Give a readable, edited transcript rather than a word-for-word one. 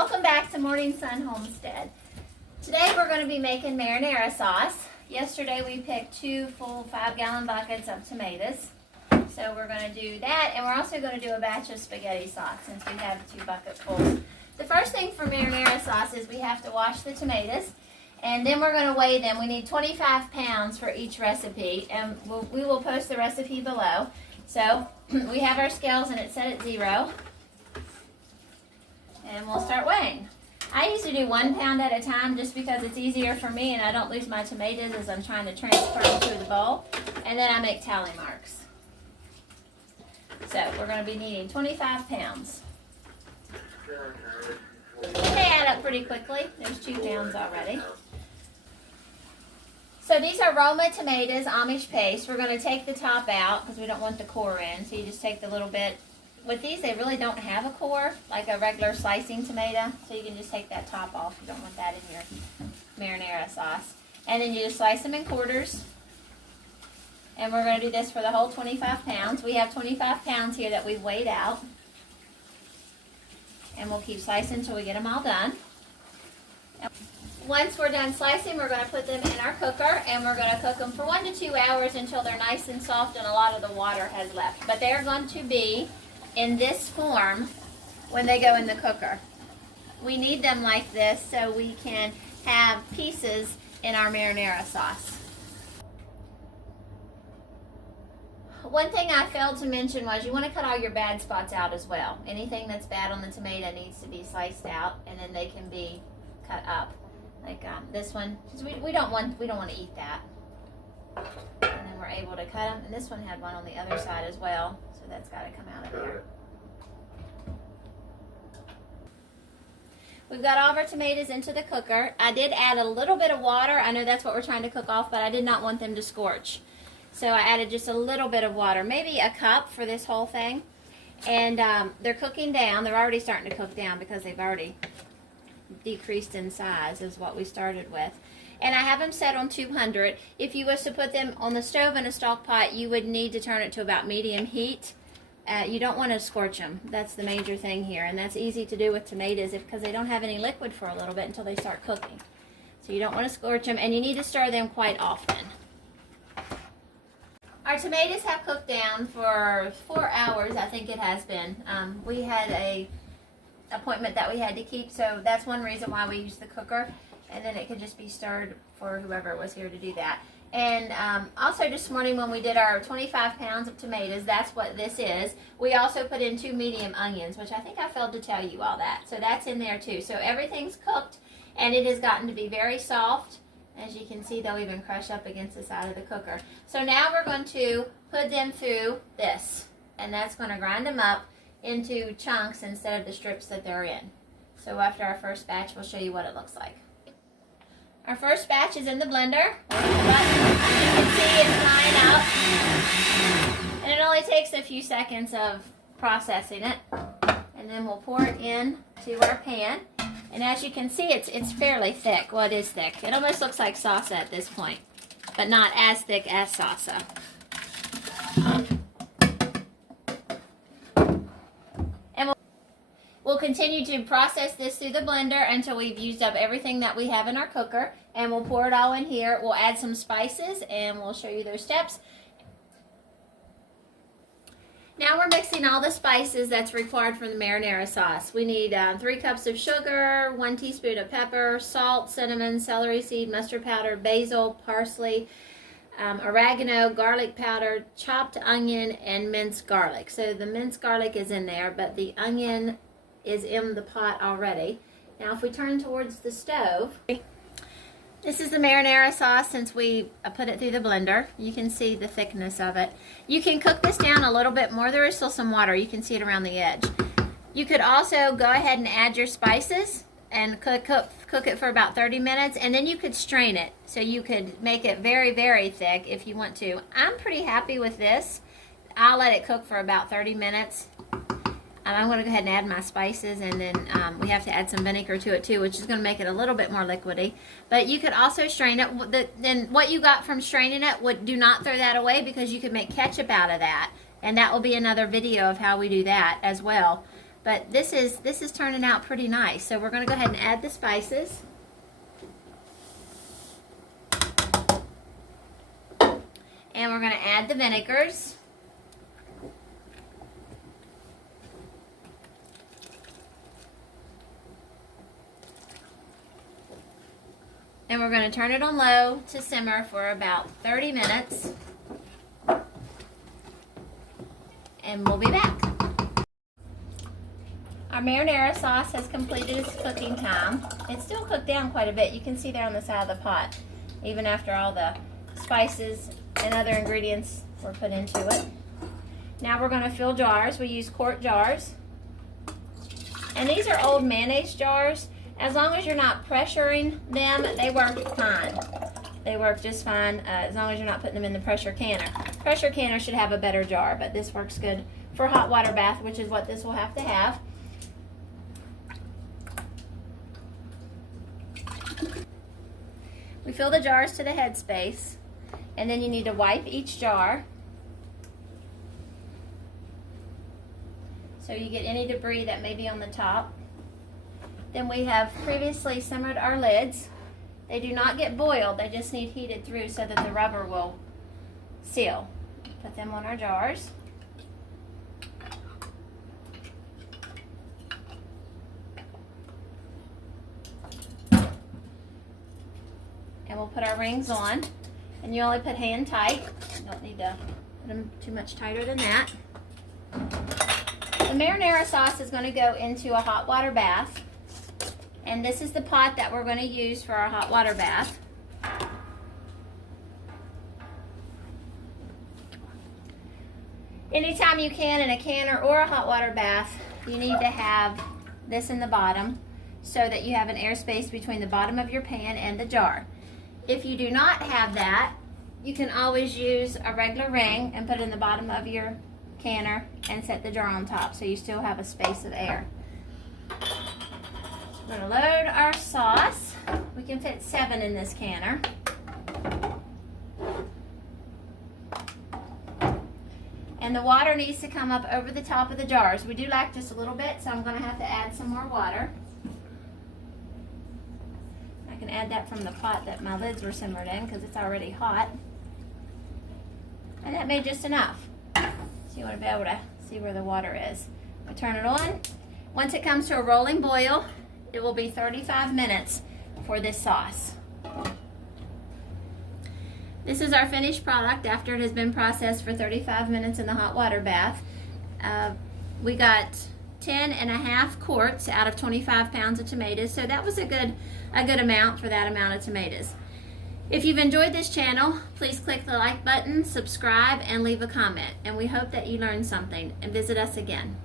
Welcome back to Morning Sun Homestead. Today we're going to be making marinara sauce. Yesterday we picked 2 full 5-gallon buckets of tomatoes. So we're going to do that, and we're also going to do a batch of spaghetti sauce since we have 2 bucketfuls. The first thing for marinara sauce is we have to wash the tomatoes, and then we're going to weigh them. We need 25 pounds for each recipe, and we will post the recipe below. So we have our scales and it's set at 0. And we'll start weighing. I used to do 1 pound at a time just because it's easier for me and I don't lose my tomatoes as I'm trying to transfer them to the bowl. And then I make tally marks. So we're going to be needing 25 pounds. They add up pretty quickly. There's 2 pounds already. So these are Roma tomatoes, Amish paste. We're going to take the top out because we don't want the core in. So you just take the little bit. With these, they really don't have a core, like a regular slicing tomato, so you can just take that top off. You don't want that in your marinara sauce. And then you just slice them in quarters. And we're going to do this for the whole 25 pounds. We have 25 pounds here that we've weighed out. And we'll keep slicing until we get them all done. Once we're done slicing, we're going to put them in our cooker, and we're going to cook them for 1 to 2 hours until they're nice and soft and a lot of the water has left. But they're going to be in this form when they go in the cooker. We need them like this so we can have pieces in our marinara sauce. One thing I failed to mention was you want to cut all your bad spots out as well. Anything that's bad on the tomato needs to be sliced out, and then they can be cut up. Like this one, we don't want to eat that. And then we're able to cut them. And this one had one on the other side as well. That's got to come out of there. We've got all of our tomatoes into the cooker. I did add a little bit of water. I know that's what we're trying to cook off, but I did not want them to scorch. So I added just a little bit of water, maybe a cup for this whole thing. And they're cooking down. They're already starting to cook down because they've already decreased in size is what we started with. And I have them set on 200. If you was to put them on the stove in a stock pot, you would need to turn it to about medium heat. You don't want to scorch them. That's the major thing here. And that's easy to do with tomatoes because they don't have any liquid for a little bit until they start cooking. So you don't want to scorch them, and you need to stir them quite often. Our tomatoes have cooked down for 4 hours, I think it has been. We had a appointment that we had to keep, so that's one reason why we use the cooker. And then it could just be stirred for whoever was here to do that. And also this morning when we did our 25 pounds of tomatoes, that's what this is. We also put in 2 medium onions, which I think I failed to tell you all that. So that's in there too. So everything's cooked, and it has gotten to be very soft. As you can see, they'll even crush up against the side of the cooker. So now we're going to put them through this. And that's going to grind them up into chunks instead of the strips that they're in. So after our first batch, we'll show you what it looks like. Our first batch is in the blender. You can see it's flying up. And it only takes a few seconds of processing it. And then we'll pour it in to our pan. And as you can see, it's fairly thick. Well, it is thick. It almost looks like salsa at this point, but not as thick as salsa. We'll continue to process this through the blender until we've used up everything that we have in our cooker, and we'll pour it all in here. We'll add some spices, and we'll show you those steps. Now we're mixing all the spices that's required for the marinara sauce. We need 3 cups of sugar, 1 teaspoon of pepper, salt, cinnamon, celery seed, mustard powder, basil, parsley, oregano, garlic powder, chopped onion, and minced garlic. So the minced garlic is in there, but the onion is in the pot already. Now if we turn towards the stove, this is the marinara sauce since we put it through the blender. You can see the thickness of it. You can cook this down a little bit more. There is still some water. You can see it around the edge. You could also go ahead and add your spices and cook it for about 30 minutes, and then you could strain it. So you could make it very, very thick if you want to. I'm pretty happy with this. I'll let it cook for about 30 minutes. I'm going to go ahead and add my spices, and then we have to add some vinegar to it too, which is going to make it a little bit more liquidy. But you could also strain it. Then what you got from straining it, do not throw that away because you could make ketchup out of that. And that will be another video of how we do that as well. But this is turning out pretty nice. So we're going to go ahead and add the spices. And we're going to add the vinegars. And we're going to turn it on low to simmer for about 30 minutes. And we'll be back. Our marinara sauce has completed its cooking time. It's still cooked down quite a bit. You can see there on the side of the pot, even after all the spices and other ingredients were put into it. Now we're going to fill jars. We use quart jars. And these are old mayonnaise jars. As long as you're not pressuring them, they work fine. They work just fine as long as you're not putting them in the pressure canner. Pressure canner should have a better jar, but this works good for a hot water bath, which is what this will have to have. We fill the jars to the headspace, and then you need to wipe each jar so you get any debris that may be on the top. Then we have previously simmered our lids. They do not get boiled, they just need heated through so that the rubber will seal. Put them on our jars. And we'll put our rings on. And you only put hand tight. You don't need to put them too much tighter than that. The marinara sauce is going to go into a hot water bath. And this is the pot that we're going to use for our hot water bath. Anytime you can in a canner or a hot water bath, you need to have this in the bottom so that you have an airspace between the bottom of your pan and the jar. If you do not have that, you can always use a regular ring and put it in the bottom of your canner and set the jar on top so you still have a space of air. We're going to load our sauce. We can fit 7 in this canner. And the water needs to come up over the top of the jars. We do like just a little bit, so I'm going to have to add some more water. I can add that from the pot that my lids were simmered in because it's already hot. And that made just enough. So you want to be able to see where the water is. We turn it on. Once it comes to a rolling boil, it will be 35 minutes for this sauce. This is our finished product after it has been processed for 35 minutes in the hot water bath. We got 10.5 quarts out of 25 pounds of tomatoes, so that was a good amount for that amount of tomatoes. If you've enjoyed this channel, please click the like button, subscribe, and leave a comment. And we hope that you learned something, and visit us again.